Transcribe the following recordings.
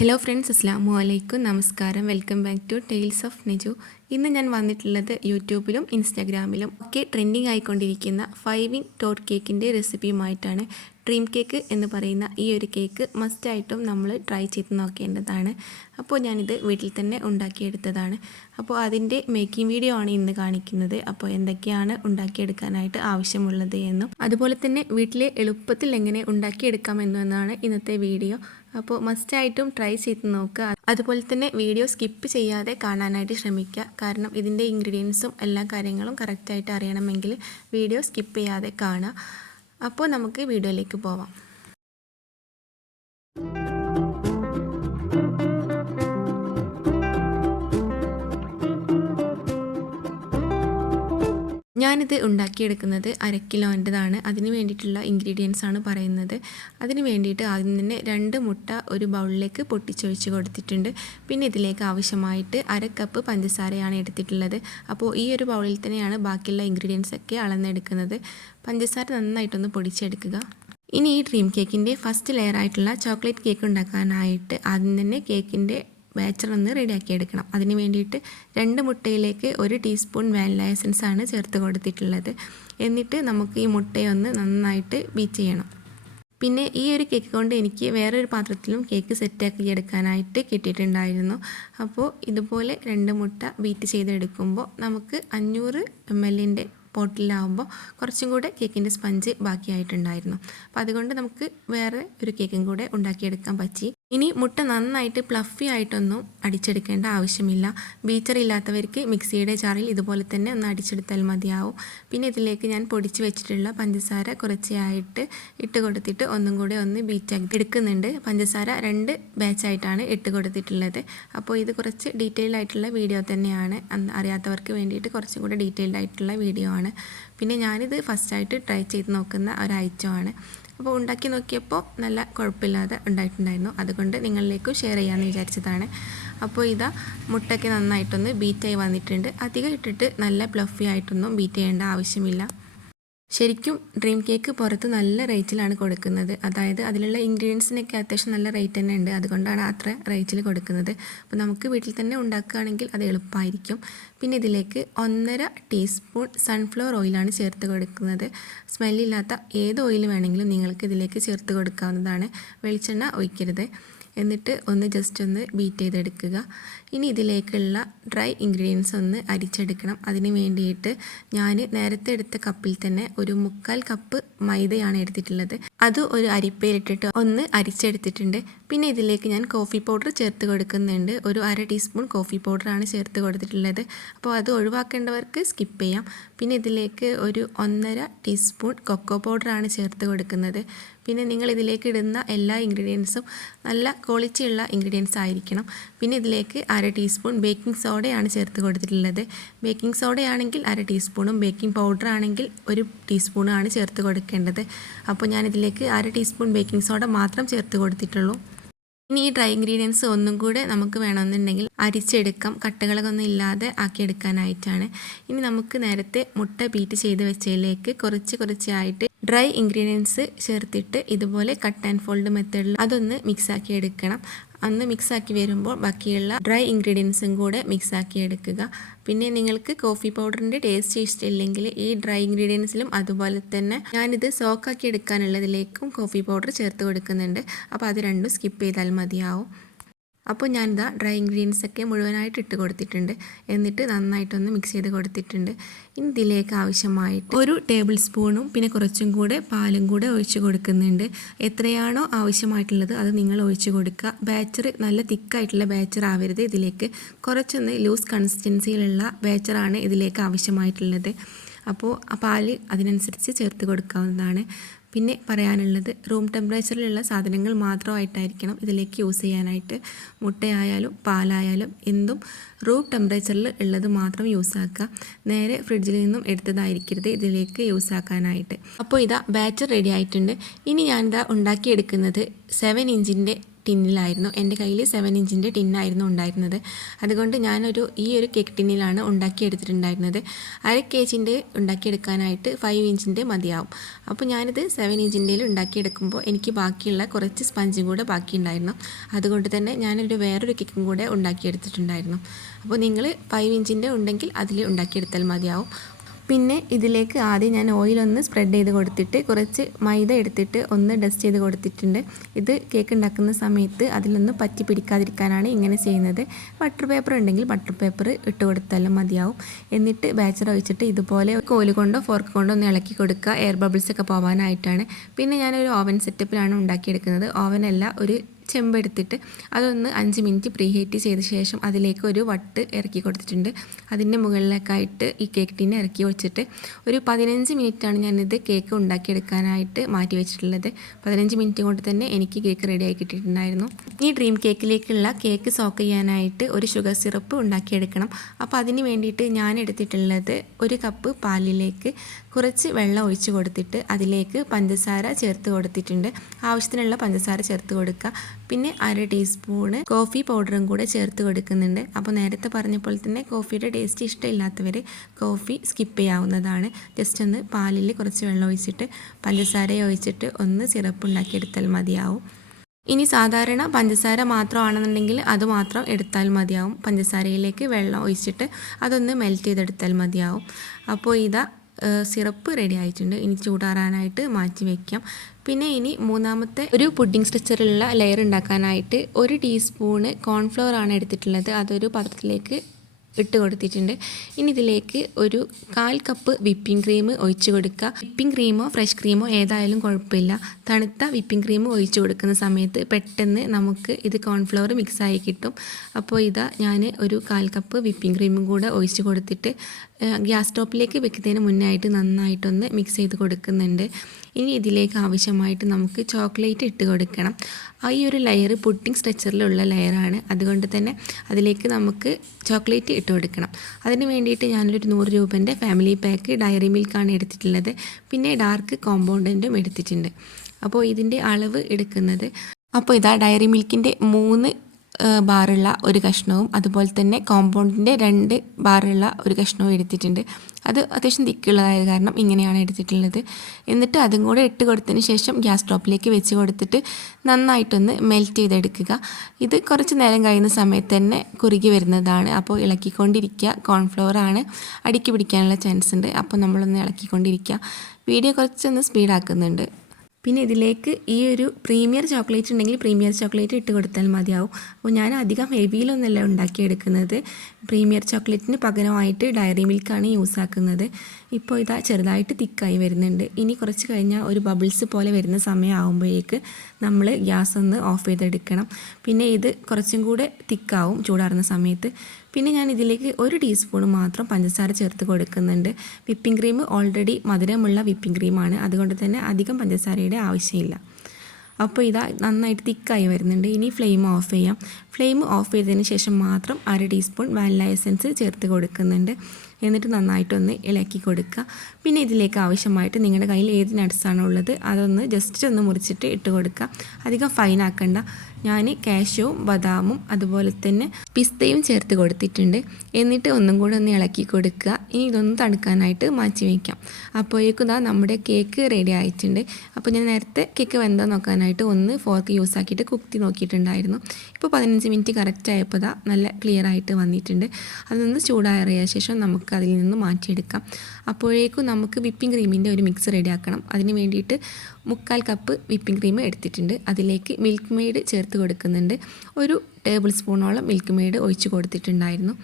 Hello friends, അസ്സലാമു അലൈക്കും. നമസ്കാരം. Welcome back to tales of Naju. ഇന്ന് ഞാൻ വന്നിട്ടുള്ളത് യൂട്യൂബിലും ഇൻസ്റ്റാഗ്രാമിലും ഒക്കെ ട്രെൻഡിങ് ആയിക്കൊണ്ടിരിക്കുന്ന 5 ടോർട്ട് കേക്കിൻ്റെ റെസിപ്പിയുമായിട്ടാണ്. ഡ്രീം കേക്ക് എന്ന് പറയുന്ന ഈ ഒരു കേക്ക് മസ്റ്റായിട്ടും നമ്മൾ ട്രൈ ചെയ്ത് നോക്കേണ്ടതാണ്. അപ്പോൾ ഞാനിത് വീട്ടിൽ തന്നെ ഉണ്ടാക്കിയെടുത്തതാണ്. അപ്പോൾ അതിൻ്റെ മേക്കിംഗ് വീഡിയോ ആണ് ഇന്ന് കാണിക്കുന്നത്. അപ്പോൾ എന്തൊക്കെയാണ് ഉണ്ടാക്കിയെടുക്കാനായിട്ട് ആവശ്യമുള്ളത് എന്നും അതുപോലെ തന്നെ വീട്ടിലെ എളുപ്പത്തിൽ എങ്ങനെ ഉണ്ടാക്കിയെടുക്കാമെന്നാണ് ഇന്നത്തെ വീഡിയോ. അപ്പോൾ മസ്റ്റായിട്ടും ട്രൈ ചെയ്ത് നോക്കുക. അതുപോലെ തന്നെ വീഡിയോ സ്കിപ്പ് ചെയ്യാതെ കാണാനായിട്ട് ശ്രമിക്കുക. കാരണം ഇതിൻ്റെ ഇൻഗ്രീഡിയൻസും എല്ലാ കാര്യങ്ങളും കറക്റ്റായിട്ട് അറിയണമെങ്കിൽ വീഡിയോ സ്കിപ്പ് ചെയ്യാതെ കാണുക. അപ്പോൾ നമുക്ക് വീഡിയോയിലേക്ക് പോവാം. ഞാനിത് ഉണ്ടാക്കിയെടുക്കുന്നത് 1/2 കിലോൻ്റെതാണ്. അതിന് വേണ്ടിയിട്ടുള്ള ഇൻഗ്രീഡിയൻസ് ആണ് പറയുന്നത്. അതിന് വേണ്ടിയിട്ട് ആദ്യം തന്നെ 2 മുട്ട ഒരു ബൗളിലേക്ക് പൊട്ടിച്ചൊഴിച്ച് കൊടുത്തിട്ടുണ്ട്. പിന്നെ ഇതിലേക്ക് ആവശ്യമായിട്ട് 1/2 കപ്പ് പഞ്ചസാരയാണ് എടുത്തിട്ടുള്ളത്. അപ്പോൾ ഈ ഒരു ബൗളിൽ തന്നെയാണ് ബാക്കിയുള്ള ഇൻഗ്രീഡിയൻസ് ഒക്കെ അളന്നെടുക്കുന്നത്. പഞ്ചസാര നന്നായിട്ടൊന്ന് പൊടിച്ചെടുക്കുക. ഇനി ഈ ഡ്രീം കേക്കിൻ്റെ ഫസ്റ്റ് ലെയർ ആയിട്ടുള്ള ചോക്ലേറ്റ് കേക്ക് ഉണ്ടാക്കാനായിട്ട് ആദ്യം തന്നെ കേക്കിൻ്റെ ബാറ്റർ ഒന്ന് റെഡിയാക്കി എടുക്കണം. അതിന് വേണ്ടിയിട്ട് 2 മുട്ടയിലേക്ക് 1 ടീസ്പൂൺ വാനില എസൻസ് ആണ് ചേർത്ത് കൊടുത്തിട്ടുള്ളത്. എന്നിട്ട് നമുക്ക് ഈ മുട്ടയൊന്ന് നന്നായിട്ട് ബീറ്റ് ചെയ്യണം. പിന്നെ ഈ ഒരു കേക്ക് കൊണ്ട് എനിക്ക് വേറൊരു പാത്രത്തിലും കേക്ക് സെറ്റാക്കി എടുക്കാനായിട്ട് കിട്ടിയിട്ടുണ്ടായിരുന്നു. അപ്പോൾ ഇതുപോലെ 2 മുട്ട ബീറ്റ് ചെയ്തെടുക്കുമ്പോൾ നമുക്ക് 500 ml പോട്ടിലാവുമ്പോൾ കുറച്ചും കൂടെ കേക്കിൻ്റെ സ്പഞ്ച് ബാക്കിയായിട്ടുണ്ടായിരുന്നു. അപ്പോൾ അതുകൊണ്ട് നമുക്ക് വേറെ ഒരു കേക്കും കൂടെ ഉണ്ടാക്കിയെടുക്കാൻ പറ്റി. ഇനി മുട്ട നന്നായിട്ട് പ്ലഫി ആയിട്ടൊന്നും അടിച്ചെടുക്കേണ്ട ആവശ്യമില്ല. ബീറ്റർ ഇല്ലാത്തവർക്ക് മിക്സിയുടെ ജാറിൽ ഇതുപോലെ തന്നെ ഒന്ന് അടിച്ചെടുത്താൽ മതിയാവും. പിന്നെ ഇതിലേക്ക് ഞാൻ പൊടിച്ച് വെച്ചിട്ടുള്ള പഞ്ചസാര കുറച്ചായിട്ട് ഇട്ട് കൊടുത്തിട്ട് ഒന്നും കൂടെ ഒന്ന് ബീറ്റാക്കി എടുക്കുന്നുണ്ട്. പഞ്ചസാര 2 ബാച്ചായിട്ടാണ് ഇട്ട് കൊടുത്തിട്ടുള്ളത്. അപ്പോൾ ഇത് കുറച്ച് ഡീറ്റെയിൽഡ് ആയിട്ടുള്ള വീഡിയോ തന്നെയാണ്. അറിയാത്തവർക്ക് വേണ്ടിയിട്ട് കുറച്ചും കൂടെ ഡീറ്റെയിൽഡ് ആയിട്ടുള്ള വീഡിയോ ആണ്. പിന്നെ ഞാനിത് ഫസ്റ്റായിട്ട് ട്രൈ ചെയ്ത് നോക്കുന്ന ഒരു ഐറ്റമാണ്. അപ്പോൾ ഉണ്ടാക്കി നോക്കിയപ്പോൾ നല്ല കുഴപ്പമില്ലാതെ ഉണ്ടായിട്ടുണ്ടായിരുന്നു. അതുകൊണ്ട് നിങ്ങളിലേക്കും ഷെയർ ചെയ്യാമെന്ന് വിചാരിച്ചതാണ്. അപ്പോൾ ഇതാ മുട്ടയ്ക്ക് നന്നായിട്ടൊന്ന് ബീറ്റായി വന്നിട്ടുണ്ട്. അധികം ഇട്ടിട്ട് നല്ല പ്ലഫി ആയിട്ടൊന്നും ബീറ്റ് ചെയ്യേണ്ട ആവശ്യമില്ല. ശരിക്കും ഡ്രീം കേക്ക് പുറത്ത് നല്ല റേറ്റിലാണ് കൊടുക്കുന്നത്. അതായത് അതിലുള്ള ഇൻഗ്രീഡിയൻസിനൊക്കെ അത്യാവശ്യം നല്ല റേറ്റ് തന്നെ ഉണ്ട്. അതുകൊണ്ടാണ് അത്ര റേറ്റിൽ കൊടുക്കുന്നത്. അപ്പോൾ നമുക്ക് വീട്ടിൽ തന്നെ ഉണ്ടാക്കുകയാണെങ്കിൽ അത് എളുപ്പമായിരിക്കും. പിന്നെ ഇതിലേക്ക് 1.5 ടീസ്പൂൺ സൺഫ്ലവർ ഓയിലാണ് ചേർത്ത് കൊടുക്കുന്നത്. സ്മെല്ലില്ലാത്ത ഏത് ഓയിൽ വേണമെങ്കിലും നിങ്ങൾക്ക് ഇതിലേക്ക് ചേർത്ത് കൊടുക്കാവുന്നതാണ്. വെളിച്ചെണ്ണ ഒഴിക്കരുത്. എന്നിട്ട് ഒന്ന് ജസ്റ്റ് ഒന്ന് ബീറ്റ് ചെയ്തെടുക്കുക. ഇനി ഇതിലേക്കുള്ള ഡ്രൈ ഇൻഗ്രീഡിയൻസ് ഒന്ന് അരിച്ചെടുക്കണം. അതിന് വേണ്ടിയിട്ട് ഞാൻ നേരത്തെ എടുത്ത കപ്പിൽ തന്നെ 1/4 കപ്പ് മൈദയാണ് എടുത്തിട്ടുള്ളത്. അത് ഒരു അരിപ്പയിലിട്ടിട്ട് ഒന്ന് അരിച്ചെടുത്തിട്ടുണ്ട്. പിന്നെ ഇതിലേക്ക് ഞാൻ കോഫി പൗഡർ ചേർത്ത് കൊടുക്കുന്നുണ്ട്. ഒരു 1/2 ടീസ്പൂൺ കോഫി പൗഡറാണ് ചേർത്ത് കൊടുത്തിട്ടുള്ളത്. അപ്പോൾ അത് ഒഴിവാക്കേണ്ടവർക്ക് സ്കിപ്പ് ചെയ്യാം. പിന്നെ ഇതിലേക്ക് ഒരു 1.5 ടീസ്പൂൺ കൊക്കോ പൗഡറാണ് ചേർത്ത് കൊടുക്കുന്നത്. പിന്നെ നിങ്ങൾ ഇതിലേക്ക് ഇടുന്ന എല്ലാ ഇൻഗ്രീഡിയൻസും നല്ല ക്വാളിറ്റിയുള്ള ഇൻഗ്രീഡിയൻസ് ആയിരിക്കണം. പിന്നെ ഇതിലേക്ക് 1/2 ടീസ്പൂൺ ബേക്കിംഗ് സോഡയാണ് ചേർത്ത് കൊടുത്തിട്ടുള്ളത്. ബേക്കിംഗ് സോഡയാണെങ്കിൽ 1/2 ടീസ്പൂണും ബേക്കിംഗ് പൗഡർ ആണെങ്കിൽ 1 ടീസ്പൂണുമാണ് ചേർത്ത് കൊടുക്കേണ്ടത്. അപ്പോൾ ഞാനിതിലേക്ക് 1/2 ടീസ്പൂൺ ബേക്കിംഗ് സോഡ മാത്രം ചേർത്ത് കൊടുത്തിട്ടുള്ളൂ. ഇനി ഈ ഡ്രൈ ഇൻഗ്രീഡിയൻസ് ഒന്നും കൂടെ നമുക്ക് വേണമെന്നുണ്ടെങ്കിൽ അരിച്ചെടുക്കാം. കട്ടകളൊന്നും ഇല്ലാതെ ആക്കിയെടുക്കാനായിട്ടാണ്. ഇനി നമുക്ക് നേരത്തെ മുട്ട ബീറ്റ് ചെയ്ത് വെച്ചതിലേക്ക് കുറച്ചായിട്ട് ഡ്രൈ ഇൻഗ്രീഡിയൻസ് ചേർത്തിട്ട് ഇതുപോലെ കട്ട് ആൻഡ് ഫോൾഡ് മെത്തേഡിൽ അതൊന്ന് മിക്സാക്കി എടുക്കണം. അന്ന് മിക്സാക്കി വരുമ്പോൾ ബാക്കിയുള്ള ഡ്രൈ ഇൻഗ്രീഡിയൻസും കൂടെ മിക്സാക്കി എടുക്കുക. പിന്നെ നിങ്ങൾക്ക് കോഫി പൗഡറിൻ്റെ ടേസ്റ്റ് ഇഷ്ടമില്ലെങ്കിൽ ഈ ഡ്രൈ ഇൻഗ്രീഡിയൻസിലും അതുപോലെ തന്നെ ഞാനിത് സോക്കാക്കി എടുക്കാനുള്ളതിലേക്കും കോഫി പൗഡർ ചേർത്ത് കൊടുക്കുന്നുണ്ട്. അപ്പോൾ അത് രണ്ടും സ്കിപ്പ് ചെയ്താൽ മതിയാവും. അപ്പോൾ ഞാനിതാ ഡ്രൈ ഇൻഗ്രീഡിയൻസ് ഒക്കെ മുഴുവനായിട്ട് ഇട്ട് കൊടുത്തിട്ടുണ്ട്. എന്നിട്ട് നന്നായിട്ടൊന്ന് മിക്സ് ചെയ്ത് കൊടുത്തിട്ടുണ്ട്. ഇനി ഇതിലേക്ക് ആവശ്യമായിട്ട് 1 ടേബിൾ സ്പൂണും പിന്നെ കുറച്ചും കൂടെ പാലും കൂടെ ഒഴിച്ച് കൊടുക്കുന്നുണ്ട്. എത്രയാണോ ആവശ്യമായിട്ടുള്ളത് അത് നിങ്ങൾ ഒഴിച്ച് കൊടുക്കുക. ബാറ്റർ നല്ല തിക്കായിട്ടുള്ള ബാറ്റർ ആവരുത്. ഇതിലേക്ക് കുറച്ചൊന്ന് ലൂസ് കൺസിസ്റ്റൻസിയിലുള്ള ബാറ്ററാണ് ഇതിലേക്ക് ആവശ്യമായിട്ടുള്ളത്. അപ്പോൾ ആ പാല് അതിനനുസരിച്ച് ചേർത്ത് കൊടുക്കാവുന്നതാണ്. പിന്നെ പറയാനുള്ളത് റൂം ടെമ്പറേച്ചറിലുള്ള സാധനങ്ങൾ മാത്രമായിട്ടായിരിക്കണം ഇതിലേക്ക് യൂസ് ചെയ്യാനായിട്ട്. മുട്ടയായാലും പാലായാലും എന്തും റൂം ടെമ്പറേച്ചറിൽ ഉള്ളത് മാത്രം യൂസ് ആക്കുക. നേരെ ഫ്രിഡ്ജിൽ നിന്നും എടുത്തതായിരിക്കരുത് ഇതിലേക്ക് യൂസ് ആക്കാനായിട്ട്. അപ്പോൾ ഇതാ ബാറ്റർ റെഡി ആയിട്ടുണ്ട്. ഇനി ഞാനിതാ ഉണ്ടാക്കിയെടുക്കുന്നത് 7 ഇഞ്ചിൻ്റെ ടിന്നിലായിരുന്നു. എൻ്റെ കയ്യിൽ 7 ഇഞ്ചിൻ്റെ ടിന്നായിരുന്നു ഉണ്ടായിരുന്നത്. അതുകൊണ്ട് ഈ ഒരു കേക്ക് ടിന്നിലാണ് ഉണ്ടാക്കിയെടുത്തിട്ടുണ്ടായിരുന്നത്. 1/2 kg ഉണ്ടാക്കിയെടുക്കാനായിട്ട് 5 ഇഞ്ചിൻ്റെ മതിയാവും. അപ്പോൾ ഞാനിത് 7 ഇഞ്ചിൻ്റെ ഉണ്ടാക്കിയെടുക്കുമ്പോൾ എനിക്ക് ബാക്കിയുള്ള കുറച്ച് സ്പഞ്ചും കൂടെ ബാക്കിയുണ്ടായിരുന്നു. അതുകൊണ്ട് തന്നെ വേറൊരു കേക്കും കൂടെ ഉണ്ടാക്കിയെടുത്തിട്ടുണ്ടായിരുന്നു. അപ്പോൾ നിങ്ങൾ 5 ഇഞ്ചിൻ്റെ ഉണ്ടെങ്കിൽ അതിൽ ഉണ്ടാക്കിയെടുത്താൽ മതിയാവും. പിന്നെ ഇതിലേക്ക് ആദ്യം ഞാൻ ഓയിലൊന്ന് സ്പ്രെഡ് ചെയ്ത് കൊടുത്തിട്ട് കുറച്ച് മൈദ എടുത്തിട്ട് ഒന്ന് ഡസ്റ്റ് ചെയ്ത് കൊടുത്തിട്ടുണ്ട്. ഇത് കേക്ക് ഉണ്ടാക്കുന്ന സമയത്ത് അതിലൊന്നും പറ്റി പിടിക്കാതിരിക്കാനാണ് ഇങ്ങനെ ചെയ്യുന്നത്. ബട്ടർ പേപ്പർ ഉണ്ടെങ്കിൽ ബട്ടർ പേപ്പർ ഇട്ട് കൊടുത്താലും മതിയാവും. എന്നിട്ട് ബാറ്റർ ഒഴിച്ചിട്ട് ഇതുപോലെ കോല് കൊണ്ടോ ഫോർക്ക് കൊണ്ടോ ഒന്ന് ഇളക്കി കൊടുക്കുക, എയർ ബബിൾസ് ഒക്കെ പോകാനായിട്ടാണ്. പിന്നെ ഞാനൊരു ഓവൻ സെറ്റപ്പിലാണ് ഉണ്ടാക്കിയെടുക്കുന്നത്. ഓവനല്ല, ഒരു ചെമ്പെടുത്തിട്ട് അതൊന്ന് 5 മിനിറ്റ് പ്രീ ഹീറ്റ് ചെയ്ത ശേഷം അതിലേക്ക് ഒരു വട്ട് ഇറക്കി കൊടുത്തിട്ടുണ്ട്. അതിൻ്റെ മുകളിലേക്കായിട്ട് ഈ കേക്ക് ടീനെ ഇറക്കി വെച്ചിട്ട് ഒരു 15 മിനിറ്റാണ് ഞാനിത് കേക്ക് ഉണ്ടാക്കിയെടുക്കാനായിട്ട് മാറ്റി വെച്ചിട്ടുള്ളത്. 15 മിനിറ്റ് കൊണ്ട് തന്നെ എനിക്ക് കേക്ക് റെഡി ആയി കിട്ടിയിട്ടുണ്ടായിരുന്നു. ഈ ഡ്രീം കേക്കിലേക്കുള്ള കേക്ക് സോക്ക് ചെയ്യാനായിട്ട് ഒരു ഷുഗർ സിറപ്പ് ഉണ്ടാക്കിയെടുക്കണം. അപ്പോൾ അതിന് വേണ്ടിയിട്ട് ഞാൻ എടുത്തിട്ടുള്ളത് 1 കപ്പ് പാലിലേക്ക് കുറച്ച് വെള്ളം ഒഴിച്ച് കൊടുത്തിട്ട് അതിലേക്ക് പഞ്ചസാര ചേർത്ത് കൊടുത്തിട്ടുണ്ട്. ആവശ്യത്തിനുള്ള പഞ്ചസാര ചേർത്ത് കൊടുക്കുക. പിന്നെ 1/2 ടീസ്പൂണ് കോഫി പൗഡറും കൂടെ ചേർത്ത് കൊടുക്കുന്നുണ്ട്. അപ്പോൾ നേരത്തെ പറഞ്ഞപ്പോൾ തന്നെ കോഫിയുടെ ടേസ്റ്റ് ഇഷ്ടമില്ലാത്തവർ കോഫി സ്കിപ്പ് ചെയ്യാവുന്നതാണ്. ജസ്റ്റ് ഒന്ന് പാലിൽ കുറച്ച് വെള്ളം ഒഴിച്ചിട്ട് പഞ്ചസാര ഒഴിച്ചിട്ട് ഒന്ന് സിറപ്പ് ഉണ്ടാക്കിയെടുത്താൽ മതിയാവും. ഇനി സാധാരണ പഞ്ചസാര മാത്രമാണെന്നുണ്ടെങ്കിൽ അത് മാത്രം എടുത്താൽ മതിയാവും. പഞ്ചസാരയിലേക്ക് വെള്ളം ഒഴിച്ചിട്ട് അതൊന്ന് മെൽറ്റ് ചെയ്തെടുത്താൽ മതിയാവും. അപ്പോൾ സിറപ്പ് റെഡി ആയിട്ടുണ്ട്. ഇനി ചൂടാറാനായിട്ട് മാറ്റി വയ്ക്കാം. പിന്നെ ഇനി മൂന്നാമത്തെ ഒരു പുഡിംഗ് സ്ട്രക്ചറിലുള്ള ലെയർ ഉണ്ടാക്കാനായിട്ട് 1 ടീസ്പൂണ് കോൺഫ്ലവർ ആണ് എടുത്തിട്ടുള്ളത്. അതൊരു പാത്രത്തിലേക്ക് ഇട്ട് കൊടുത്തിട്ടുണ്ട്. ഇനി ഇതിലേക്ക് ഒരു 1/4 കപ്പ് വിപ്പിംഗ് ക്രീം ഒഴിച്ച് കൊടുക്കുക. വിപ്പിംഗ് ക്രീമോ ഫ്രഷ് ക്രീമോ ഏതായാലും കുഴപ്പമില്ല. തണുത്ത വിപ്പിംഗ് ക്രീം ഒഴിച്ച് കൊടുക്കുന്ന സമയത്ത് പെട്ടെന്ന് നമുക്ക് ഇത് കോൺഫ്ലവർ മിക്സായി കിട്ടും. അപ്പോൾ ഞാൻ ഒരു 1/4 കപ്പ് വിപ്പിംഗ് ക്രീമും കൂടെ ഒഴിച്ച് കൊടുത്തിട്ട് ഗ്യാസ് സ്റ്റോപ്പിലേക്ക് വെക്കുന്നതിന് മുന്നായിട്ട് നന്നായിട്ടൊന്ന് മിക്സ് ചെയ്ത് കൊടുക്കുന്നുണ്ട്. ഇനി ഇതിലേക്ക് ആവശ്യമായിട്ട് നമുക്ക് ചോക്ലേറ്റ് ഇട്ട് കൊടുക്കണം. ഈ ഒരു ലെയർ പുഡിംഗ് സ്ട്രക്ചറിലുള്ള ലെയറാണ്. അതുകൊണ്ട് തന്നെ അതിലേക്ക് നമുക്ക് ചോക്ലേറ്റ് ഇട്ട് കൊടുക്കണം. അതിന് വേണ്ടിയിട്ട് ഞാനൊരു 100 രൂപേൻ്റെ ഫാമിലി പാക്ക് ഡയറി മിൽക്കാണ് എടുത്തിട്ടുള്ളത്. പിന്നെ ഡാർക്ക് കോമ്പൗണ്ടും എടുത്തിട്ടുണ്ട്. അപ്പോൾ ഇതിൻ്റെ അളവ് എടുക്കുന്നത് ഡയറി മിൽക്കിൻ്റെ 3 ബാറുള്ള ഒരു കഷ്ണവും അതുപോലെ തന്നെ കോമ്പൗണ്ടിൻ്റെ 2 ബാറുള്ള ഒരു കഷ്ണവും എടുത്തിട്ടുണ്ട്. അത് അത്യാവശ്യം തിക്കുള്ളതായ കാരണം ഇങ്ങനെയാണ് എടുത്തിട്ടുള്ളത്. എന്നിട്ട് അതും കൂടെ ഇട്ട് കൊടുത്തതിന് ശേഷം ഗ്യാസ് സ്റ്റോപ്പിലേക്ക് വെച്ച് കൊടുത്തിട്ട് നന്നായിട്ടൊന്ന് മെൽറ്റ് ചെയ്തെടുക്കുക. ഇത് കുറച്ച് നേരം കഴിയുന്ന സമയത്ത് തന്നെ കുറുകി വരുന്നതാണ്. അപ്പോൾ ഇളക്കിക്കൊണ്ടിരിക്കുക. കോൺഫ്ലവർ ആണ്, അടിക്ക് പിടിക്കാനുള്ള ചാൻസ് ഉണ്ട്. അപ്പോൾ നമ്മളൊന്ന് ഇളക്കിക്കൊണ്ടിരിക്കുക. വീഡിയോ കുറച്ചൊന്ന് സ്പീഡാക്കുന്നുണ്ട്. പിന്നെ ഇതിലേക്ക് ഈ ഒരു പ്രീമിയർ ചോക്ലേറ്റ് ഉണ്ടെങ്കിൽ പ്രീമിയർ ചോക്ലേറ്റ് ഇട്ട് കൊടുത്താൽ മതിയാവും. അപ്പോൾ ഞാൻ അധികം ഹെവിയിലൊന്നല്ല ഉണ്ടാക്കിയെടുക്കുന്നത്. പ്രീമിയർ ചോക്ലേറ്റിന് പകരമായിട്ട് ഡയറി മിൽക്കാണ് യൂസ് ആക്കുന്നത്. ഇപ്പോൾ ചെറുതായിട്ട് തിക്കായി വരുന്നുണ്ട്. ഇനി കുറച്ച് കഴിഞ്ഞാൽ ഒരു ബബിൾസ് പോലെ വരുന്ന സമയമാകുമ്പോഴേക്ക് നമ്മൾ ഗ്യാസ് ഒന്ന് ഓഫ് ചെയ്തെടുക്കണം. പിന്നെ ഇത് കുറച്ചും കൂടെ തിക്കാവും ചൂടാറുന്ന സമയത്ത്. പിന്നെ ഞാൻ ഇതിലേക്ക് 1 ടീസ്പൂൺ മാത്രം പഞ്ചസാര ചേർത്ത് കൊടുക്കുന്നുണ്ട്. വിപ്പിംഗ് ക്രീം ഓൾറെഡി മധുരമുള്ള വിപ്പിംഗ് ക്രീമാണ്. അതുകൊണ്ട് തന്നെ അധികം പഞ്ചസാരയുടെ ആവശ്യമില്ല. അപ്പോൾ നന്നായിട്ട് തിക്കായി വരുന്നുണ്ട്. ഇനി ഫ്ലെയിം ഓഫ് ചെയ്യാം. ഫ്ലെയിം ഓഫ് ചെയ്തതിന് ശേഷം മാത്രം 1/2 ടീസ്പൂൺ വാനില എസൻസ് ചേർത്ത് കൊടുക്കുന്നുണ്ട്. എന്നിട്ട് നന്നായിട്ടൊന്ന് ഇളക്കി കൊടുക്കുക. പിന്നെ ഇതിലേക്ക് ആവശ്യമായിട്ട് നിങ്ങളുടെ കയ്യിൽ ഏത് നട്ട്സാണോ ഉള്ളത് അതൊന്ന് ജസ്റ്റ് ഒന്ന് മുറിച്ചിട്ട് ഇട്ട് കൊടുക്കുക. അധികം ഫൈൻ ആക്കണ്ട. ഞാൻ കാഷ്യൂവും ബദാമും അതുപോലെ തന്നെ പിസ്തയും ചേർത്ത് കൊടുത്തിട്ടുണ്ട്. എന്നിട്ട് ഒന്നും കൂടെ ഒന്ന് ഇളക്കി കൊടുക്കുക. ഇനി ഇതൊന്ന് തണുക്കാനായിട്ട് മാറ്റി വയ്ക്കാം. അപ്പോഴേക്കും നമ്മുടെ കേക്ക് റെഡി ആയിട്ടുണ്ട്. അപ്പോൾ ഞാൻ നേരത്തെ കേക്ക് വെന്തോ നോക്കാനായിട്ട് ഒന്ന് ഫോർക്ക് യൂസ് ആക്കിയിട്ട് കുത്തി നോക്കിയിട്ടുണ്ടായിരുന്നു. ഇപ്പോൾ 15 മിനിറ്റ് കറക്റ്റ് ആയപ്പോൾ നല്ല ക്ലിയർ ആയിട്ട് വന്നിട്ടുണ്ട്. അതൊന്ന് ചൂടാറിയ ശേഷം നമുക്ക് അതിൽ നിന്ന് മാറ്റിയെടുക്കാം. അപ്പോഴേക്കും നമുക്ക് വിപ്പിംഗ് ക്രീമിൻ്റെ ഒരു മിക്സ് റെഡിയാക്കണം. അതിന് വേണ്ടിയിട്ട് 3/4 കപ്പ് വിപ്പിംഗ് ക്രീം എടുത്തിട്ടുണ്ട്. അതിലേക്ക് മിൽക്ക് മെയ്ഡ് ചേർത്ത് കൊടുക്കുന്നുണ്ട്. ഒരു ടേബിൾ സ്പൂണോളം മിൽക്ക് മെയ്ഡ് ഒഴിച്ച് കൊടുത്തിട്ടുണ്ടായിരുന്നു.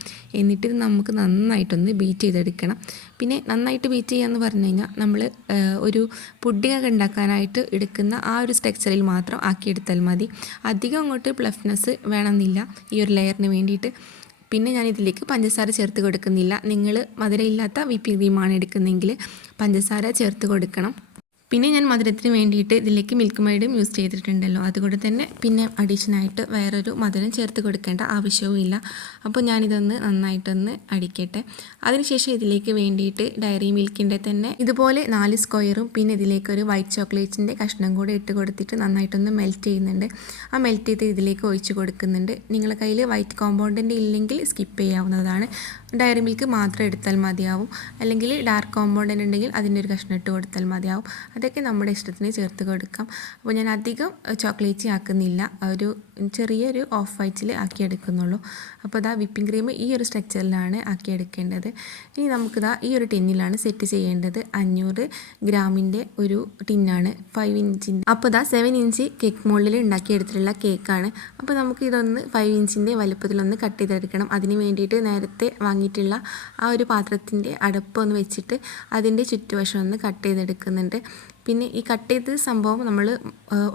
എന്നിട്ട് നമുക്ക് നന്നായിട്ടൊന്ന് ബീറ്റ് ചെയ്തെടുക്കണം. പിന്നെ നന്നായിട്ട് ബീറ്റ് ചെയ്യാമെന്ന് പറഞ്ഞു കഴിഞ്ഞാൽ നമ്മൾ ഒരു പുഡിങ്ങൊക്കെ ഉണ്ടാക്കാനായിട്ട് എടുക്കുന്ന ആ ഒരു സ്ട്രക്ചറിൽ മാത്രം ആക്കിയെടുത്താൽ മതി. അധികം അങ്ങോട്ട് പ്ലഫ്നെസ് വേണമെന്നില്ല ഈ ഒരു ലെയറിന് വേണ്ടിയിട്ട്. പിന്നെ ഞാൻ ഇതിലേക്ക് പഞ്ചസാര ചേർത്ത് കൊടുക്കുന്നില്ല. നിങ്ങൾ മധുരമില്ലാത്ത വിപ്പിംഗ് ക്രീമാണ് എടുക്കുന്നതെങ്കിൽ പഞ്ചസാര ചേർത്ത് കൊടുക്കണം. പിന്നെ ഞാൻ മധുരത്തിന് വേണ്ടിയിട്ട് ഇതിലേക്ക് മിൽക്ക് മെയ്ഡും യൂസ് ചെയ്തിട്ടുണ്ടല്ലോ, അതുകൊണ്ട് തന്നെ പിന്നെ അഡീഷനായിട്ട് വേറൊരു മധുരം ചേർത്ത് കൊടുക്കേണ്ട ആവശ്യവും ഇല്ല. അപ്പോൾ ഞാനിതൊന്ന് നന്നായിട്ടൊന്ന് അടിക്കട്ടെ. അതിനുശേഷം ഇതിലേക്ക് വേണ്ടിയിട്ട് ഡയറി മിൽക്കിൻ്റെ തന്നെ ഇതുപോലെ 4 സ്ക്വയറും പിന്നെ ഇതിലേക്കൊരു വൈറ്റ് ചോക്ലേറ്റിൻ്റെ കഷ്ണം കൂടെ ഇട്ട് കൊടുത്തിട്ട് നന്നായിട്ടൊന്ന് മെൽറ്റ് ചെയ്യുന്നുണ്ട്. ആ മെൽറ്റ് ചെയ്ത് ഇതിലേക്ക് ഒഴിച്ച് കൊടുക്കുന്നുണ്ട്. നിങ്ങളുടെ കയ്യിൽ വൈറ്റ് കോമ്പൗണ്ടിൻ്റെ ഇല്ലെങ്കിൽ സ്കിപ്പ് ചെയ്യാവുന്നതാണ്. ഡയറി മിൽക്ക് മാത്രം എടുത്താൽ മതിയാവും, അല്ലെങ്കിൽ ഡാർക്ക് കോമ്പൗണ്ടിൻ്റെ ഉണ്ടെങ്കിൽ അതിൻ്റെ ഒരു കഷ്ണം ഇട്ട് കൊടുത്താൽ മതിയാവും. അതൊക്കെ നമ്മുടെ ഇഷ്ടത്തിന് ചേർത്ത് കൊടുക്കാം. അപ്പോൾ ഞാൻ അധികം ചോക്ലേറ്റ് ആക്കുന്നില്ല, ഒരു ചെറിയൊരു ഓഫ് വൈറ്റിൽ ആക്കിയെടുക്കുന്നുള്ളൂ. അപ്പോൾ ഇതാ വിപ്പിംഗ് ക്രീം ഈ ഒരു സ്ട്രക്ചറിലാണ് ആക്കിയെടുക്കേണ്ടത്. ഇനി നമുക്കിതാ ഈ ഒരു ടിന്നിലാണ് സെറ്റ് ചെയ്യേണ്ടത്. 500 ഗ്രാമിൻ്റെ ഒരു ടിന്നാണ്, 5 ഇഞ്ചിൻ്റെ. അപ്പോൾ ഇതാ 7 ഇഞ്ച് കേക്ക് മോൾഡിൽ ഉണ്ടാക്കിയെടുത്തിട്ടുള്ള കേക്കാണ്. അപ്പോൾ നമുക്ക് ഇതൊന്ന് 5 ഇഞ്ചിൻ്റെ വലുപ്പത്തിലൊന്ന് കട്ട് ചെയ്തെടുക്കണം. അതിന് വേണ്ടിയിട്ട് നേരത്തെ വാങ്ങിയിട്ടുള്ള ആ ഒരു പാത്രത്തിൻ്റെ അടപ്പ് ഒന്ന് വെച്ചിട്ട് അതിൻ്റെ ചുറ്റുവശം ഒന്ന് കട്ട് ചെയ്തെടുക്കുന്നുണ്ട്. പിന്നെ ഈ കട്ട് ചെയ്ത സംഭവം നമ്മൾ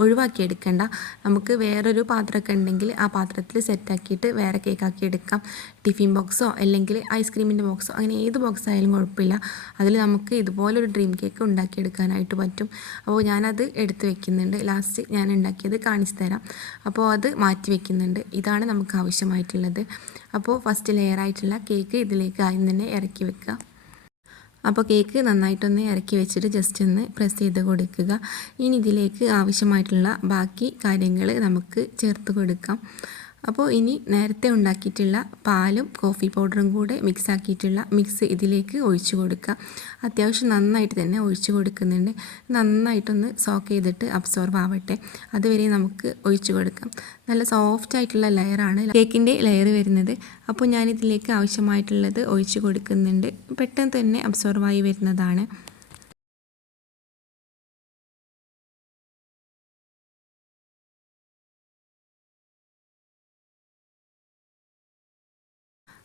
ഒഴിവാക്കിയെടുക്കേണ്ട. നമുക്ക് വേറൊരു പാത്രമൊക്കെ ഉണ്ടെങ്കിൽ ആ പാത്രത്തിൽ സെറ്റാക്കിയിട്ട് വേറെ കേക്കാക്കി എടുക്കാം. ടിഫിൻ ബോക്സോ അല്ലെങ്കിൽ ഐസ്ക്രീമിൻ്റെ ബോക്സോ അങ്ങനെ ഏത് ബോക്സ് ആയാലും കുഴപ്പമില്ല. അതിൽ നമുക്ക് ഇതുപോലൊരു ഡ്രീം കേക്ക് ഉണ്ടാക്കിയെടുക്കാനായിട്ട് പറ്റും. അപ്പോൾ ഞാനത് എടുത്ത് വെക്കുന്നുണ്ട്. ലാസ്റ്റ് ഞാൻ ഉണ്ടാക്കിയത് കാണിച്ചു തരാം. അപ്പോൾ അത് മാറ്റി വെക്കുന്നുണ്ട്. ഇതാണ് നമുക്ക് ആവശ്യമായിട്ടുള്ളത്. അപ്പോൾ ഫസ്റ്റ് ലെയറായിട്ടുള്ള കേക്ക് ഇതിലേക്ക് ആദ്യം തന്നെ ഇറക്കി വെക്കുക. അപ്പോൾ കേക്ക് നന്നായിട്ടൊന്ന് ഇറക്കി വെച്ചിട്ട് ജസ്റ്റ് ഒന്ന് പ്രസ് ചെയ്ത് കൊടുക്കുക. ഇനി ഇതിലേക്ക് ആവശ്യമായിട്ടുള്ള ബാക്കി കാര്യങ്ങൾ നമുക്ക് ചേർത്ത് കൊടുക്കാം. അപ്പോൾ ഇനി നേരത്തെ ഉണ്ടാക്കിയിട്ടുള്ള പാലും കോഫി പൗഡറും കൂടെ മിക്സ് ആക്കിയിട്ടുള്ള മിക്സ് ഇതിലേക്ക് ഒഴിച്ചു കൊടുക്കുക. അത്യാവശ്യം നന്നായിട്ട് തന്നെ ഒഴിച്ചു കൊടുക്കുന്നുണ്ട്. നന്നായിട്ടൊന്ന് സോക്ക് ചെയ്തിട്ട് അബ്സോർബ് ആവട്ടെ, അതുവരെ നമുക്ക് ഒഴിച്ചു കൊടുക്കാം. നല്ല സോഫ്റ്റ് ആയിട്ടുള്ള ലെയറാണ് കേക്കിൻ്റെ ലെയർ വരുന്നത്. അപ്പോൾ ഞാനിതിലേക്ക് ആവശ്യമായിട്ടുള്ളത് ഒഴിച്ചു കൊടുക്കുന്നുണ്ട്. പെട്ടെന്ന് തന്നെ അബ്സോർബായി വരുന്നതാണ്.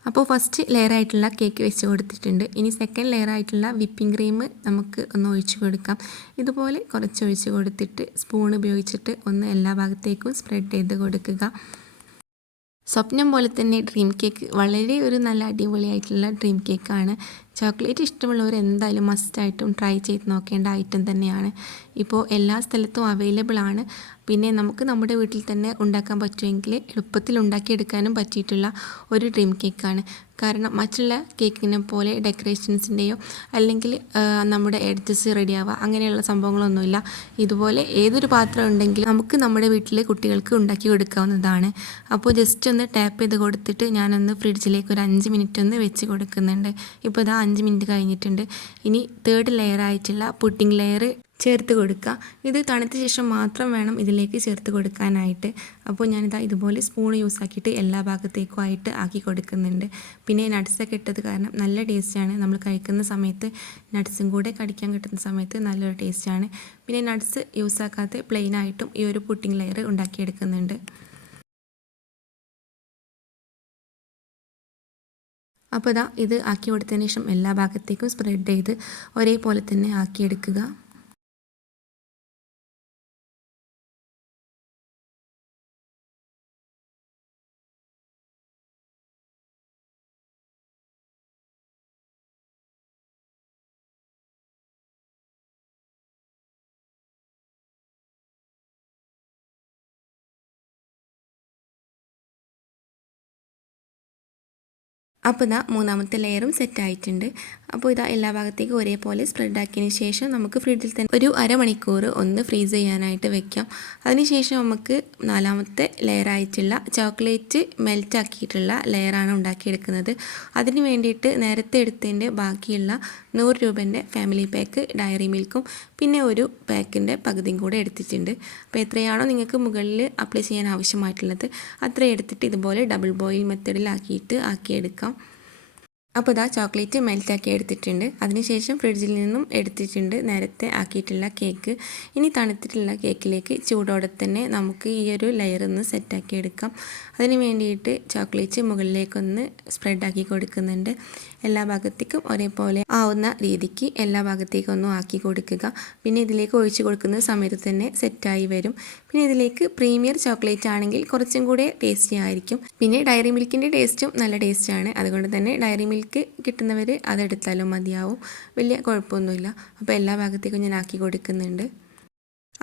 അപ്പോൾ ഫസ്റ്റ് ലെയറായിട്ടുള്ള കേക്ക് വെച്ച് കൊടുത്തിട്ടുണ്ട്. ഇനി സെക്കൻഡ് ലെയറായിട്ടുള്ള വിപ്പിംഗ് ക്രീം നമുക്ക് ഒന്ന് ഒഴിച്ച് കൊടുക്കാം. ഇതുപോലെ കുറച്ച് ഒഴിച്ച് കൊടുത്തിട്ട് സ്പൂൺ ഉപയോഗിച്ചിട്ട് ഒന്ന് എല്ലാ ഭാഗത്തേക്കും സ്പ്രെഡ് ചെയ്ത് കൊടുക്കുക. സ്വപ്നം പോലെ തന്നെ ഡ്രീം കേക്ക് വളരെ ഒരു നല്ല അടിപൊളിയായിട്ടുള്ള ഡ്രീം കേക്കാണ്. ചോക്ലേറ്റ് ഇഷ്ടമുള്ളവർ എന്തായാലും മസ്റ്റായിട്ടും ട്രൈ ചെയ്ത് നോക്കേണ്ട ഐറ്റം തന്നെയാണ്. ഇപ്പോൾ എല്ലാ സ്ഥലത്തും അവൈലബിൾ ആണ്. പിന്നെ നമുക്ക് നമ്മുടെ വീട്ടിൽ തന്നെ ഉണ്ടാക്കാൻ പറ്റുമെങ്കിൽ എളുപ്പത്തിൽ ഉണ്ടാക്കിയെടുക്കാനും പറ്റിയിട്ടുള്ള ഒരു ഡ്രീം കേക്കാണ്. കാരണം മറ്റുള്ള കേക്കിനെ പോലെ ഡെക്കറേഷൻസിൻ്റെയോ അല്ലെങ്കിൽ നമ്മുടെ എഡ്ജസ് റെഡിയാവുക അങ്ങനെയുള്ള സംഭവങ്ങളൊന്നുമില്ല. ഇതുപോലെ ഏതൊരു പാത്രം ഉണ്ടെങ്കിലും നമുക്ക് നമ്മുടെ വീട്ടിൽ കുട്ടികൾക്ക് ഉണ്ടാക്കി കൊടുക്കാവുന്നതാണ്. അപ്പോൾ ജസ്റ്റ് ഒന്ന് ടാപ്പ് ചെയ്ത് കൊടുത്തിട്ട് ഞാനൊന്ന് ഫ്രിഡ്ജിലേക്ക് ഒരു 5 മിനിറ്റ് ഒന്ന് വെച്ച് കൊടുക്കുന്നുണ്ട്. ഇപ്പോൾ ഇതാ 5 മിനിറ്റ് കഴിഞ്ഞിട്ടുണ്ട്. ഇനി തേർഡ് ലെയറായിട്ടുള്ള പുഡിംഗ് ലെയർ ചേർത്ത് കൊടുക്കുക. ഇത് തണുത്ത ശേഷം മാത്രം വേണം ഇതിലേക്ക് ചേർത്ത് കൊടുക്കാനായിട്ട്. അപ്പോൾ ഞാനിതാ ഇതുപോലെ സ്പൂൺ യൂസ് ആക്കിയിട്ട് എല്ലാ ഭാഗത്തേക്കും ആയിട്ട് ആക്കി കൊടുക്കുന്നുണ്ട്. പിന്നെ നട്ട്സൊക്കെ ഇട്ടത് കാരണം നല്ല ടേസ്റ്റാണ്. നമ്മൾ കഴിക്കുന്ന സമയത്ത് നട്ട്സും കൂടെ കടിക്കാൻ കിട്ടുന്ന സമയത്ത് നല്ലൊരു ടേസ്റ്റാണ്. പിന്നെ നട്ട്സ് യൂസ് ആക്കാതെ പ്ലെയിൻ ആയിട്ടും ഈ ഒരു പുഡിംഗ് ലെയർ ഉണ്ടാക്കിയെടുക്കുന്നുണ്ട്. അപ്പോൾ ഇതാ ഇത് ആക്കി കൊടുത്തതിന് ശേഷം എല്ലാ ഭാഗത്തേക്കും സ്പ്രെഡ് ചെയ്ത് ഒരേപോലെ തന്നെ ആക്കിയെടുക്കുക. അപ്പോൾ ഇതാ മൂന്നാമത്തെ ലെയറും സെറ്റായിട്ടുണ്ട്. അപ്പോൾ ഇതാ എല്ലാ ഭാഗത്തേക്കും ഒരേപോലെ സ്പ്രെഡ് ആക്കിയതിന് ശേഷം നമുക്ക് ഫ്രിഡ്ജിൽ തന്നെ ഒരു അരമണിക്കൂർ ഒന്ന് ഫ്രീസ് ചെയ്യാനായിട്ട് വെക്കാം. അതിനുശേഷം നമുക്ക് നാലാമത്തെ ലെയറായിട്ടുള്ള ചോക്ലേറ്റ് മെൽറ്റ് ആക്കിയിട്ടുള്ള ലെയറാണ് ഉണ്ടാക്കിയെടുക്കുന്നത്. അതിന് വേണ്ടിയിട്ട് നേരത്തെ എടുത്തതിൻ്റെ ബാക്കിയുള്ള 100 രൂപേൻ്റെ ഫാമിലി പാക്ക് ഡയറി മിൽക്കും പിന്നെ ഒരു പാക്കിൻ്റെ പകുതിയും കൂടെ എടുത്തിട്ടുണ്ട്. അപ്പോൾ എത്രയാണോ നിങ്ങൾക്ക് മുകളിൽ അപ്ലൈ ചെയ്യാൻ ആവശ്യമായിട്ടുള്ളത് അത്രയും എടുത്തിട്ട് ഇതുപോലെ ഡബിൾ ബോയിൽ മെത്തേഡിലാക്കിയിട്ട് ആക്കിയെടുക്കാം. അപ്പോൾ ഇതാ ചോക്ലേറ്റ് മെൽറ്റാക്കി എടുത്തിട്ടുണ്ട്. അതിനുശേഷം ഫ്രിഡ്ജിൽ നിന്നും എടുത്തിട്ടുണ്ട് നേരത്തെ ആക്കിയിട്ടുള്ള കേക്ക്. ഇനി തണുത്തിട്ടുള്ള കേക്കിലേക്ക് ചൂടോടെ തന്നെ നമുക്ക് ഈ ഒരു ലെയർ ഒന്ന് സെറ്റാക്കി എടുക്കാം. അതിന് വേണ്ടിയിട്ട് ചോക്ലേറ്റ് മുകളിലേക്കൊന്ന് സ്പ്രെഡാക്കി കൊടുക്കുന്നുണ്ട്. എല്ലാ ഭാഗത്തേക്കും ഒരേപോലെ ആവുന്ന രീതിക്ക് എല്ലാ ഭാഗത്തേക്കും ഒന്നും ആക്കി കൊടുക്കുക. പിന്നെ ഇതിലേക്ക് ഒഴിച്ച് കൊടുക്കുന്ന സമയത്ത് തന്നെ സെറ്റായി വരും. പിന്നെ ഇതിലേക്ക് പ്രീമിയർ ചോക്ലേറ്റ് ആണെങ്കിൽ കുറച്ചും കൂടെ ടേസ്റ്റി ആയിരിക്കും. പിന്നെ ഡയറി മിൽക്കിൻ്റെ ടേസ്റ്റും നല്ല ടേസ്റ്റാണ്. അതുകൊണ്ട് തന്നെ ഡയറി മിൽക്ക് മിൽക്ക് കിട്ടുന്നവർ അതെടുത്താലും മതിയാവും, വലിയ കുഴപ്പമൊന്നുമില്ല. അപ്പോൾ എല്ലാ ഭാഗത്തേക്കും ഞാൻ ആക്കി കൊടുക്കുന്നുണ്ട്.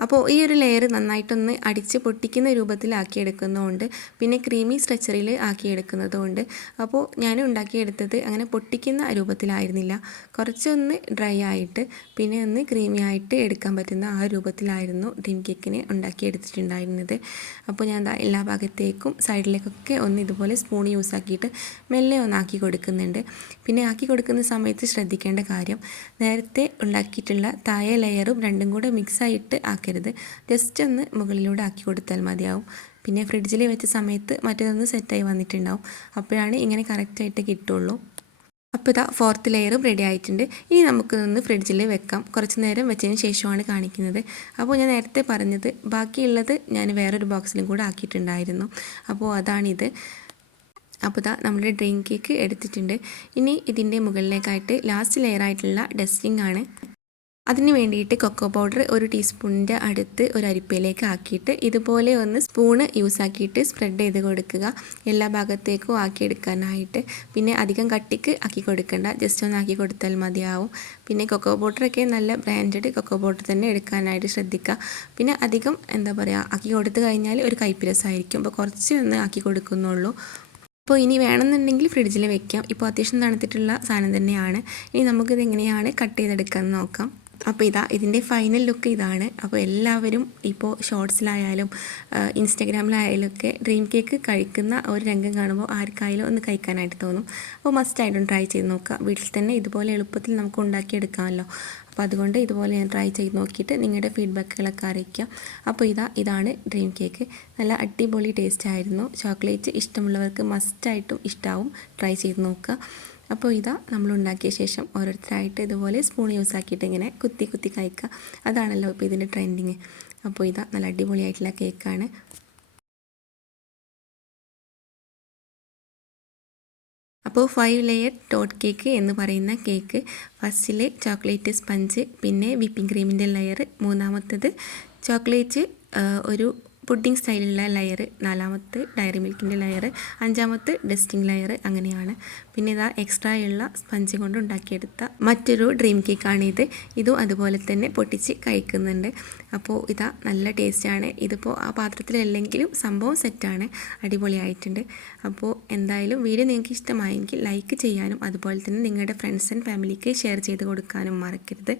അപ്പോൾ ഈ ഒരു ലെയർ നന്നായിട്ടൊന്ന് അടിച്ച് പൊട്ടിക്കുന്ന രൂപത്തിലാക്കിയെടുക്കുന്നതുകൊണ്ട്, പിന്നെ ക്രീമി സ്ട്രെച്ചറിൽ ആക്കിയെടുക്കുന്നതുകൊണ്ട്, അപ്പോൾ ഞാൻ ഉണ്ടാക്കിയെടുത്തത് അങ്ങനെ പൊട്ടിക്കുന്ന രൂപത്തിലായിരുന്നില്ല, കുറച്ചൊന്ന് ഡ്രൈ ആയിട്ട് പിന്നെ ഒന്ന് ക്രീമി ആയിട്ട് എടുക്കാൻ പറ്റുന്ന ആ രൂപത്തിലായിരുന്നു ഡ്രീം കേക്കിനെ ഉണ്ടാക്കിയെടുത്തിട്ടുണ്ടായിരുന്നത്. അപ്പോൾ ഞാൻ എല്ലാ ഭാഗത്തേക്കും സൈഡിലേക്കൊക്കെ ഒന്ന് ഇതുപോലെ സ്പൂൺ യൂസ് ആക്കിയിട്ട് മെല്ലെ ഒന്ന് ആക്കി കൊടുക്കുന്നുണ്ട്. പിന്നെ ആക്കി കൊടുക്കുന്ന സമയത്ത് ശ്രദ്ധിക്കേണ്ട കാര്യം, നേരത്തെ ഉണ്ടാക്കിയിട്ടുള്ള താഴെ ലെയറും രണ്ടും കൂടെ മിക്സായിട്ട് ആക്കരുത്, ജസ്റ്റ് ഒന്ന് മുകളിലൂടെ ആക്കി കൊടുത്താൽ മതിയാവും. പിന്നെ ഫ്രിഡ്ജിൽ വെച്ച സമയത്ത് മറ്റേതൊന്ന് സെറ്റായി വന്നിട്ടുണ്ടാവും, അപ്പോഴാണ് ഇങ്ങനെ കറക്റ്റായിട്ട് കിട്ടുള്ളൂ. അപ്പോൾ ഇതാ 4th ലെയറും റെഡി ആയിട്ടുണ്ട്. ഇനി നമുക്കിതൊന്ന് ഫ്രിഡ്ജിൽ വെക്കാം. കുറച്ച് നേരം വെച്ചതിന് ശേഷമാണ് കാണിക്കുന്നത്. അപ്പോൾ ഞാൻ നേരത്തെ പറഞ്ഞത് ബാക്കിയുള്ളത് ഞാൻ വേറൊരു ബോക്സിലും കൂടെ ആക്കിയിട്ടുണ്ടായിരുന്നു. അപ്പോൾ അതാണിത്. അപ്പോൾ ഇതാ നമ്മുടെ ഡ്രീം കേക്ക് എടുത്തിട്ടുണ്ട്. ഇനി ഇതിൻ്റെ മുകളിലേക്കായിട്ട് ലാസ്റ്റ് ലെയറായിട്ടുള്ള ഡസ്റ്റിംഗ് ആണ്. അതിന് വേണ്ടിയിട്ട് കൊക്കോ പൗഡർ 1 ടീസ്പൂണിൻ്റെ അടുത്ത് ഒരു അരിപ്പയിലേക്ക് ആക്കിയിട്ട് ഇതുപോലെ ഒന്ന് സ്പൂണ് യൂസ് ആക്കിയിട്ട് സ്പ്രെഡ് ചെയ്ത് കൊടുക്കുക, എല്ലാ ഭാഗത്തേക്കും ആക്കിയെടുക്കാനായിട്ട്. പിന്നെ അധികം കട്ടിക്ക് ആക്കി കൊടുക്കണ്ട, ജസ്റ്റ് ഒന്ന് ആക്കി കൊടുത്താൽ മതിയാവും. പിന്നെ കൊക്കോ പൗഡറൊക്കെ നല്ല ബ്രാൻഡഡ് കൊക്കോ പൗഡർ തന്നെ എടുക്കാനായിട്ട് ശ്രദ്ധിക്കുക. പിന്നെ അധികം ആക്കി കൊടുത്തു കഴിഞ്ഞാൽ ഒരു കയ്പ്പ് അപ്പോൾ കുറച്ച് ഒന്ന് ആക്കി കൊടുക്കുന്നുള്ളൂ. അപ്പോൾ ഇനി വേണമെന്നുണ്ടെങ്കിൽ ഫ്രിഡ്ജിൽ വെക്കാം. ഇപ്പോൾ അത്യാവശ്യം തണുത്തിട്ടുള്ള സാധനം തന്നെയാണ്. ഇനി നമുക്കിത് എങ്ങനെയാണ് കട്ട് ചെയ്തെടുക്കാമെന്ന് നോക്കാം. അപ്പോൾ ഇതിൻ്റെ ഫൈനൽ ലുക്ക് ഇതാണ്. അപ്പോൾ എല്ലാവരും ഇപ്പോൾ ഷോർട്സിലായാലും ഇൻസ്റ്റാഗ്രാമിലായാലും ഒക്കെ ഡ്രീം കേക്ക് കഴിക്കുന്ന ഒരു രംഗം കാണുമ്പോൾ ആർക്കായാലും ഒന്ന് കഴിക്കാനായിട്ട് തോന്നും. അപ്പോൾ മസ്റ്റായിട്ടും ട്രൈ ചെയ്ത് നോക്കുക. വീട്ടിൽ തന്നെ ഇതുപോലെ എളുപ്പത്തിൽ നമുക്ക് ഉണ്ടാക്കിയെടുക്കാമല്ലോ. അപ്പോൾ അതുകൊണ്ട് ഇതുപോലെ ഞാൻ ട്രൈ ചെയ്ത് നോക്കിയിട്ട് നിങ്ങളുടെ ഫീഡ്ബാക്കുകളൊക്കെ അറിയിക്കുക. അപ്പോൾ ഇതാണ് ഡ്രീം കേക്ക്. നല്ല അടിപൊളി ടേസ്റ്റ് ആയിരുന്നു. ചോക്ലേറ്റ് ഇഷ്ടമുള്ളവർക്ക് മസ്റ്റായിട്ടും ഇഷ്ടമാവും, ട്രൈ ചെയ്ത് നോക്കുക. അപ്പോൾ നമ്മൾ ഉണ്ടാക്കിയ ശേഷം ഓരോരുത്തരായിട്ട് ഇതുപോലെ സ്പൂൺ യൂസ് ആക്കിയിട്ട് ഇങ്ങനെ കുത്തി കുത്തി കഴിക്കുക. അതാണല്ലോ ഇപ്പോൾ ഇതിൻ്റെ ട്രെൻഡിങ്. അപ്പോൾ നല്ല അടിപൊളിയായിട്ടുള്ള കേക്കാണ്. അപ്പോൾ 5 ലെയർ ടോട്ട് കേക്ക് എന്ന് പറയുന്ന കേക്ക്, ഫസ്റ്റിൽ ചോക്ലേറ്റ് സ്പഞ്ച്, പിന്നെ വിപ്പിംഗ് ക്രീമിൻ്റെ ലെയർ, മൂന്നാമത്തത് ചോക്ലേറ്റ് ഒരു പുഡിംഗ് സ്റ്റൈലുള്ള ലെയർ, നാലാമത്തെ ഡയറി മിൽക്കിൻ്റെ ലെയർ, അഞ്ചാമത്തെ ഡസ്റ്റിംഗ് ലെയർ, അങ്ങനെയാണ്. പിന്നെ എക്സ്ട്രാ ഉള്ള സ്പഞ്ച് കൊണ്ട് ഉണ്ടാക്കിയെടുത്ത മറ്റൊരു ഡ്രീം കേക്കാണിത്. ഇതും അതുപോലെ തന്നെ പൊട്ടിച്ച് കഴിക്കുന്നുണ്ട്. അപ്പോൾ നല്ല ടേസ്റ്റാണ്. ഇതിപ്പോൾ ആ പാത്രത്തിലല്ലെങ്കിലും സംഭവം സെറ്റാണ്, അടിപൊളിയായിട്ടുണ്ട്. അപ്പോൾ എന്തായാലും വീഡിയോ നിങ്ങൾക്ക് ഇഷ്ടമായെങ്കിൽ ലൈക്ക് ചെയ്യാനും അതുപോലെ തന്നെ നിങ്ങളുടെ ഫ്രണ്ട്സ് ആൻഡ് ഫാമിലിക്ക് ഷെയർ ചെയ്ത് കൊടുക്കാനും മറക്കരുത്.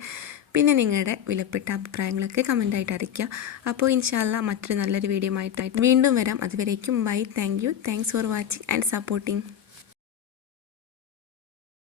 പിന്നെ നിങ്ങളുടെ വിലപ്പെട്ട അഭിപ്രായങ്ങളൊക്കെ കമൻ്റായിട്ട് അറിയിക്കുക. അപ്പോൾ ഇൻഷാ അല്ലാഹ് മറ്റൊരു നല്ലൊരു വീഡിയോ ആയിട്ട് വീണ്ടും വരാം. അതുവരേക്കും bye. Thanks for watching and supporting.